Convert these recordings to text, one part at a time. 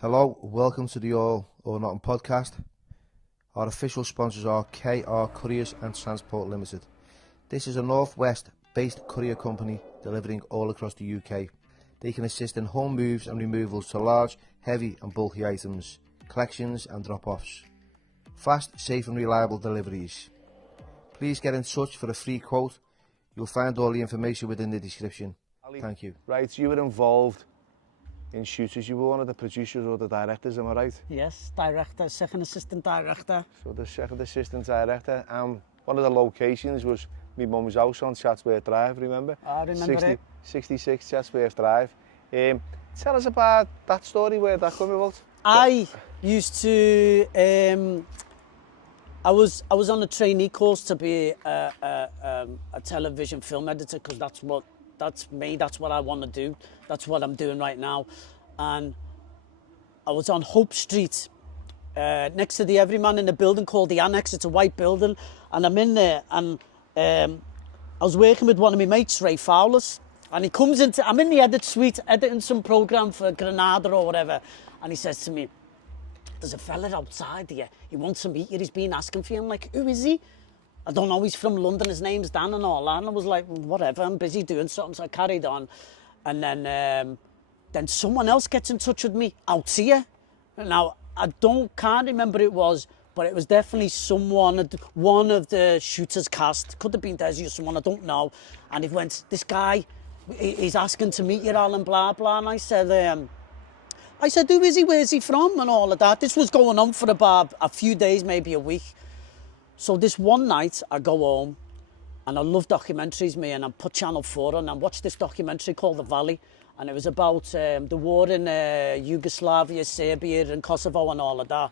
Hello, welcome to the All or Nothing podcast. Our official sponsors are KR Couriers and Transport Limited. This is a Northwest based courier company delivering all across the UK. They can assist in home moves and removals to large, heavy and bulky items, collections and drop-offs. Fast, safe and reliable deliveries. Please get in touch for a free quote. You'll find all the information within the description. Thank you. Right, you were involved in Shooters. You were one of the producers or the directors, am I right? Yes, director, second assistant director. So the second assistant director. One of the locations was my mum's house on Chatsworth Drive, remember? I remember it. 66 Chatsworth Drive. Tell us about that story, where that came about. I used to, I was on a trainee course to be a television film editor, because that's me, that's what I want to do, that's what I'm doing right now. And I was on Hope Street, next to the Everyman, in a building called the Annex. It's a white building, and I'm in there, and I was working with one of my mates, Ray Fowlers, and he comes into, I'm in the edit suite editing some program for Granada or whatever, and he says to me, "There's a fella outside here, he wants to meet you, he's been asking for you." I'm like, "Who is he?" I don't know, he's from London, his name's Dan and all that. And I was like, whatever, I'm busy doing something. So I carried on. And then someone else gets in touch with me out here. Now, can't remember who it was, but it was definitely one of the Shooters cast. Could have been Desi or someone, I don't know. And he went, "This guy, he's asking to meet you all and blah, blah." And I said, "Who is he? Where's he from?" And all of that. This was going on for about a few days, maybe a week. So this one night, I go home, and I love documentaries, me, and I put Channel 4 on and watched this documentary called The Valley, and it was about the war in Yugoslavia, Serbia and Kosovo and all of that.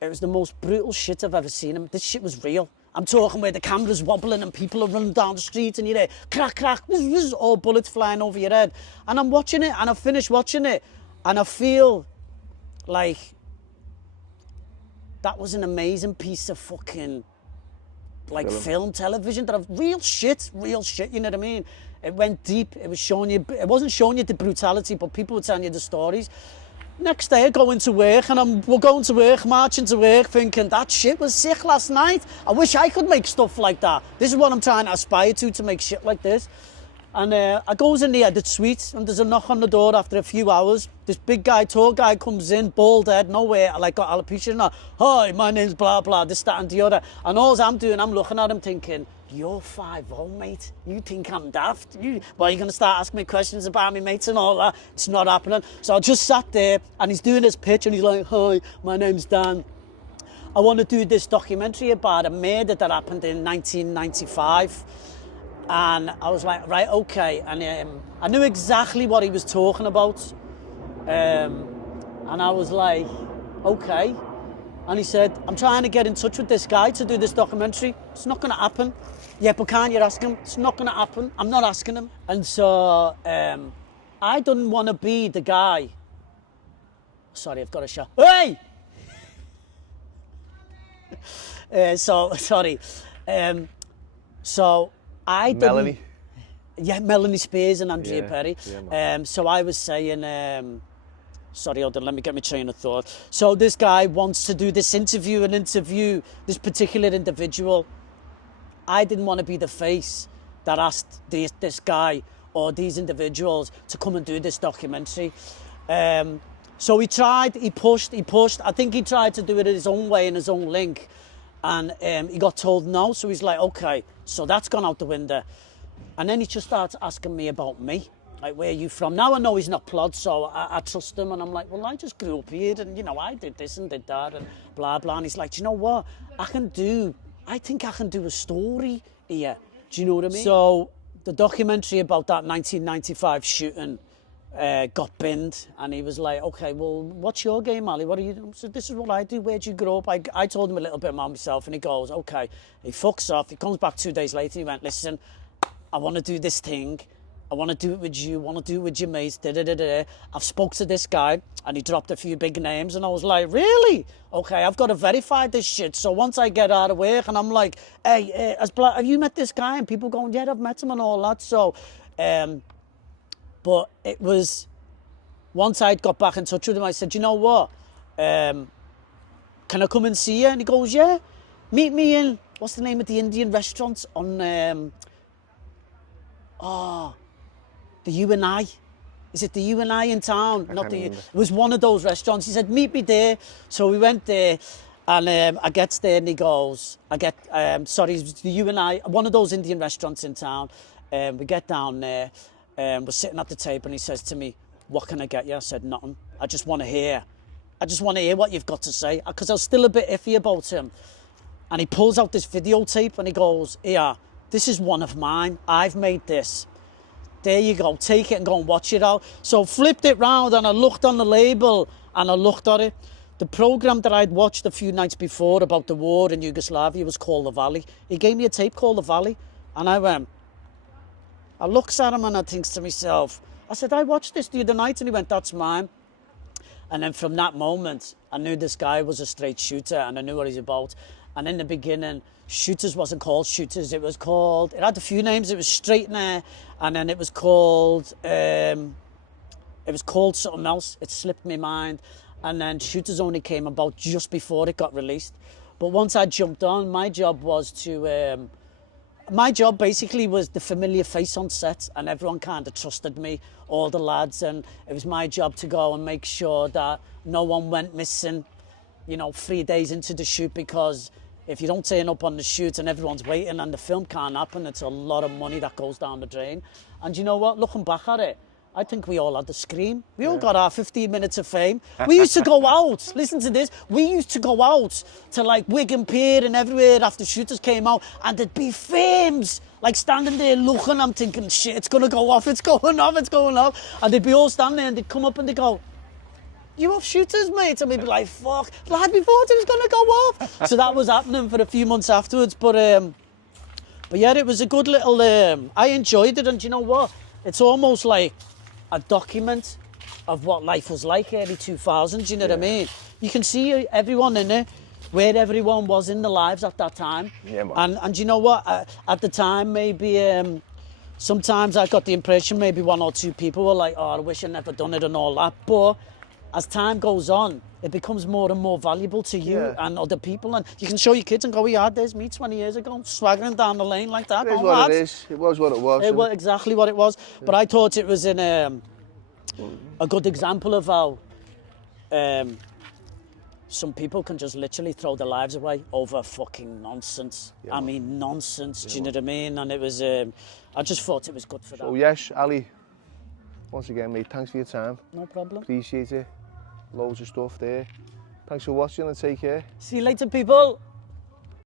It was the most brutal shit I've ever seen. This shit was real. I'm talking where the camera's wobbling and people are running down the street and you hear crack, crack, this is all bullets flying over your head. And I'm watching it, and I finish watching it, and I feel like that was an amazing piece of fucking, film, television, real shit, you know what I mean? It went deep, it wasn't showing you the brutality, but people were telling you the stories. Next day I go into work, and we're going to work, marching to work, thinking, that shit was sick last night. I wish I could make stuff like that. This is what I'm trying to aspire to make shit like this. And I goes in the edit suite, and there's a knock on the door after a few hours. This big guy, tall guy comes in, bald head, nowhere, like got alopecia now. "Hi, my name's blah, blah, this, that and the other." And all I'm doing, I'm looking at him thinking, "You're 5'0", mate. You think I'm daft? You're going to start asking me questions about me mates and all that?" It's not happening. So I just sat there, and he's doing his pitch, and he's like, "Hi, my name's Dan. I want to do this documentary about a murder that happened in 1995. And I was like, right, okay. And I knew exactly what he was talking about. And I was like, okay. And he said, "I'm trying to get in touch with this guy to do this documentary. It's not going to happen." "Yeah, but can't you ask him?" "It's not going to happen. I'm not asking him." And so I didn't want to be the guy. Sorry, I've got a shot. Hey! Sorry. So I didn't... Melanie? Yeah, Melanie Spears and Andrea Perry. Yeah, so I was saying... sorry, hold on, let me get my train of thought. So this guy wants to do this interview this particular individual. I didn't want to be the face that asked this guy or these individuals to come and do this documentary. So he pushed. I think he tried to do it in his own way, in his own link. And he got told no, so he's like, okay, so that's gone out the window. And then he just starts asking me about me, like, "Where are you from?" Now I know he's not plod, so I trust him, and I'm like, "Well, I just grew up here, and, I did this and did that, and blah, blah." And he's like, "Do you know what? I think I can do a story here." Do you know what I mean? So the documentary about that 1995 shooting got binned, and he was like, "Okay, well, what's your game, Ali? What are you doing?" So "This is what I do. Where'd you grow up?" I told him a little bit about myself, and he goes, "Okay." He fucks off. He comes back 2 days later. He went, "Listen, I want to do this thing. I want to do it with you. I want to do it with your mates. I've spoke to this guy," and he dropped a few big names, and I was like, "Really? Okay, I've got to verify this shit. So once I get out of work, and I'm like, 'Hey, have you met this guy?' And people going, 'Yeah, I've met him,' and all that." So, but it was once I'd got back in touch with him, I said, you know what? Can I come and see you? And he goes, yeah. Meet me in, what's the name of the Indian restaurant on, the U&I? Is it the U&I in town? It was one of those restaurants. He said, meet me there. So we went there, and I get there, and he goes, sorry, it was the U&I, one of those Indian restaurants in town. We get down there, we're sitting at the table, and he says to me, what can I get you? I said, nothing. I just want to hear what you've got to say, because I was still a bit iffy about him. And he pulls out this videotape, and he goes, here, this is one of mine. I've made this. There you go, take it and go and watch it out. So flipped it round, and I looked on the label, and I looked at it. The programme that I'd watched a few nights before about the war in Yugoslavia was called The Valley. He gave me a tape called The Valley, and I looks at him, and I thinks to myself, I said, I watched this the other night, and he went, that's mine. And then from that moment, I knew this guy was a straight shooter, and I knew what he's about. And in the beginning, Shooters wasn't called Shooters. It had a few names. It was Straightener, and then it was called something else. It slipped my mind. And then Shooters only came about just before it got released. But once I jumped on, my job basically was the familiar face on set, and everyone kind of trusted me, all the lads, and it was my job to go and make sure that no one went missing, 3 days into the shoot, because if you don't turn up on the shoot and everyone's waiting and the film can't happen, it's a lot of money that goes down the drain. And you know what? Looking back at it, I think we all had the scream. We all got our 15 minutes of fame. We used to go out, listen to this, we used to go out to like Wigan Pier and everywhere after Shooters came out, and there'd be fames like standing there looking. I'm thinking, shit, it's going to go off, it's going off, it's going off. And they'd be all standing there, and they'd come up and they'd go, you off Shooters, mate? And we'd be like, fuck, lad, we thought it was going to go off. So that was happening for a few months afterwards. But yeah, it was a good little, I enjoyed it. And you know what? It's almost like a document of what life was like early 2000s, you know what I mean? You can see everyone in it, where everyone was in their lives at that time. Yeah, man. And you know what? At the time, maybe sometimes I got the impression maybe one or two people were like, oh, I wish I'd never done it and all that. But as time goes on, it becomes more and more valuable to you and other people. And you can show your kids and go, yeah, there's me 20 years ago, swaggering down the lane like that. It is what it is. It was what it was. It was exactly what it was. Yeah. But I thought it was a good example of how some people can just literally throw their lives away over fucking nonsense. Yeah, I mean, nonsense, do you know what I mean? And it was, I just thought it was good for that. So yes, Ali, once again, mate, thanks for your time. No problem. Appreciate it. Loads of stuff there. Thanks for watching, and take care. See you later, people.